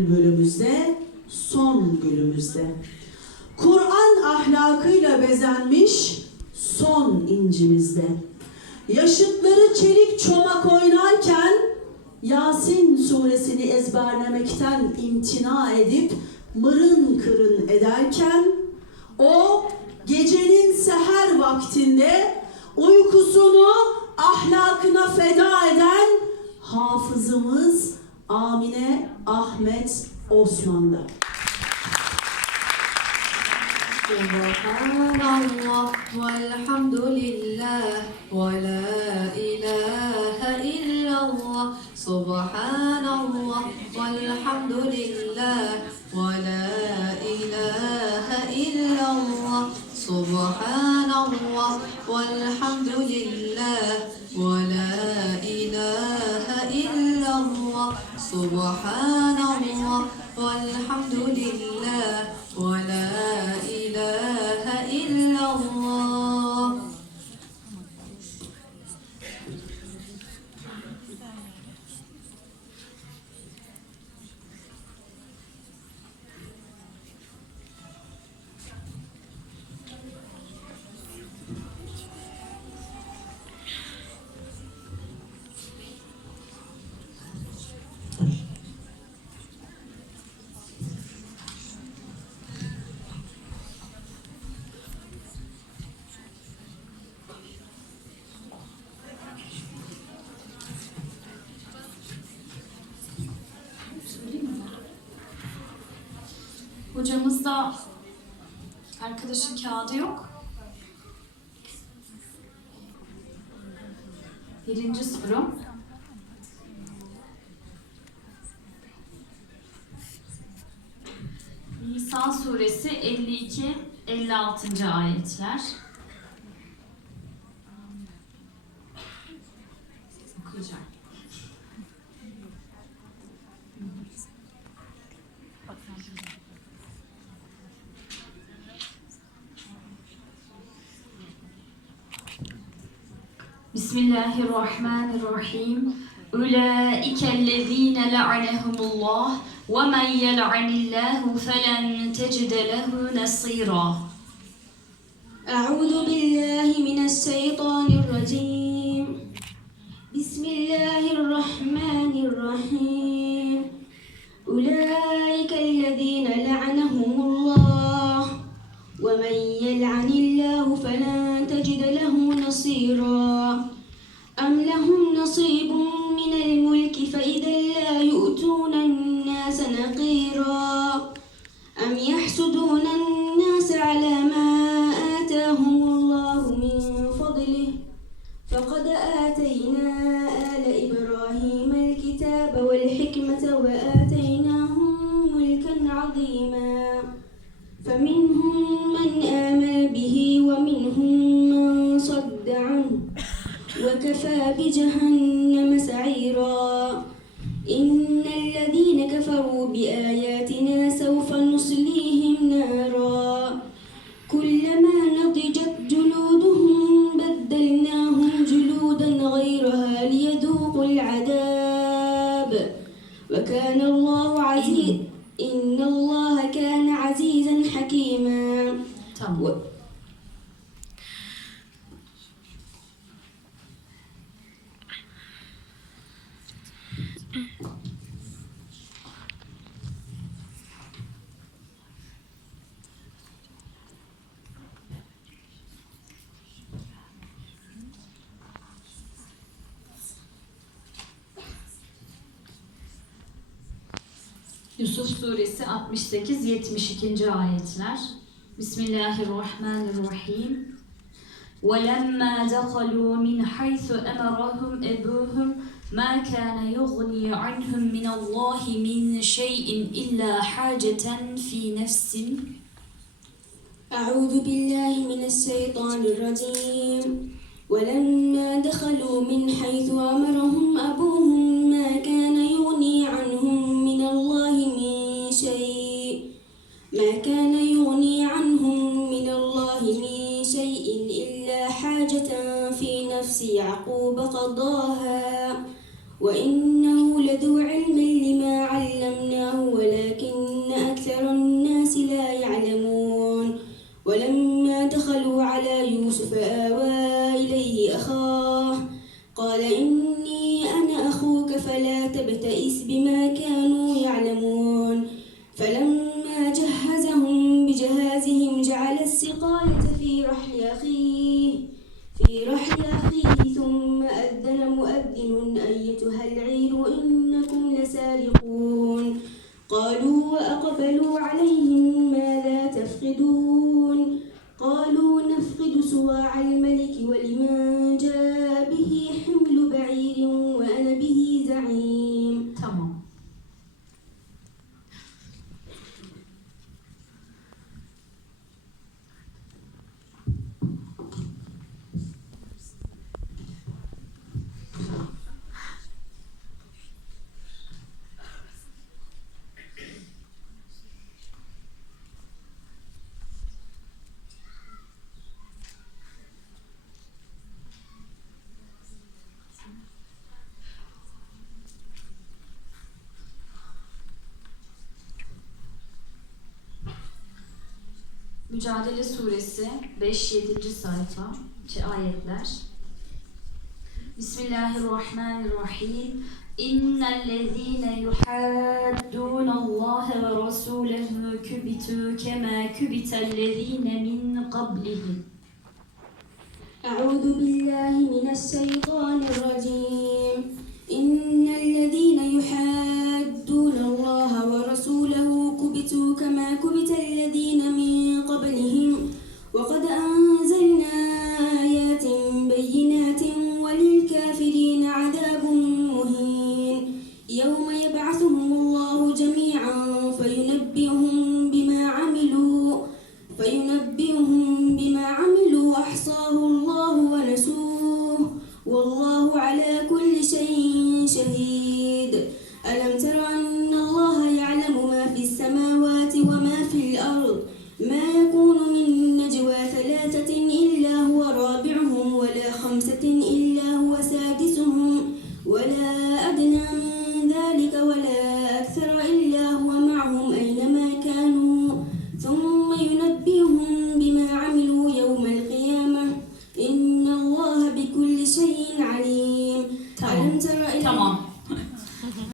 bölümümüzde, son bölümümüzde. Kur'an ahlakıyla bezenmiş son incimizde. Yaşıtları çelik çomak oynarken Yasin suresini ezberlemekten imtina edip mırın kırın ederken o gecenin seher vaktinde uykusunu ahlakına feda eden hafızımız Amine Ahmet Osmanlı. Subhanallah velhamdülillah ve la ilahe illallah Subhanallah velhamdülillah ve la ilahe illallah Subhanallah velhamdülillah سبحان الله والحمد لله ولا Hocamızda arkadaşın kağıdı yok. Birinci soru. Nisa suresi 52-56. ayetler. بسم الله الرحمن الرحيم أولئك الذين لعنهم الله ومن يلعن الله فلن تجد له نصيرا أعوذ بالله من الشيطان الرجيم بسم الله الرحمن الرحيم أولئك الذين لعنهم الله ومن يلعن الله فلن تجد له نصيرا أم لهم نصيب من الملك فإذا لا يؤتون الناس نقيرا؟ أم يحسدون الناس على ما آتاهم الله من فضله؟ فقد آتينا آل إبراهيم الكتاب والحكمة وآتيناهم ملكا عظيما. فمنهم من آمن به ومنهم وكفى بجهنم سعيرا. إن الذين كفروا بآياتنا سوف نصليهم Yusuf suresi 68-72. ayetler. Bismillahirrahmanirrahim. ولما دخلوا من حيث أمرهم أبوهم ما كان يغني عنهم من الله من شيء إلا حاجة في نفس أعوذ بالله من الشيطان الرجيم ولما دخلوا من حيث أمرهم أبوهم نفس يعقوب قضاها وإنه لذو علم لما علمناه ولكن أكثر الناس لا يعلمون. ولما دخلوا على يوسف آوى إليه أخاه قال إني أنا أخوك فلا تبتئس بما كانوا يعلمون. فلما جهزهم بجهازهم جعل السقاية في رحل أخيه وأقبلوا عليهم Mücadele Suresi 5-7. sayfa şey, ayetler. Bismillahirrahmanirrahim. İnnellezîne yuhaddûnallâhe ve rasûlehü kübitû kemâ kübitellezîne min qablihim. Euzu billahi mineşşeytanirracim. İnnellezîne yuhaddûnallâhe ve